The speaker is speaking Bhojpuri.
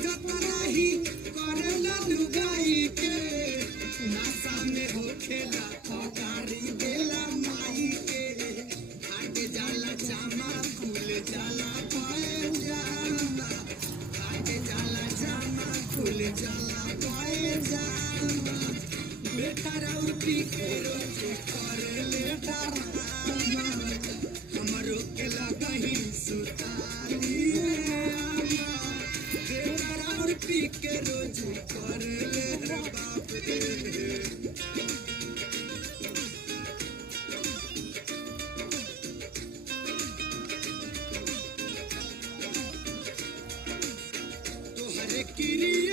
जतराही करेला लुगाई के नशा में होखेला गाड़ी देला माई के हाट जाला जामा खुल जाला पाए जामा हाट जाला जामा खुल जाला पाए जामा बेटा रउटी के रोज करे ले डरामा हमरो के लगही सुताली पी के रोज कर ले बाप रे तोहरे किरिया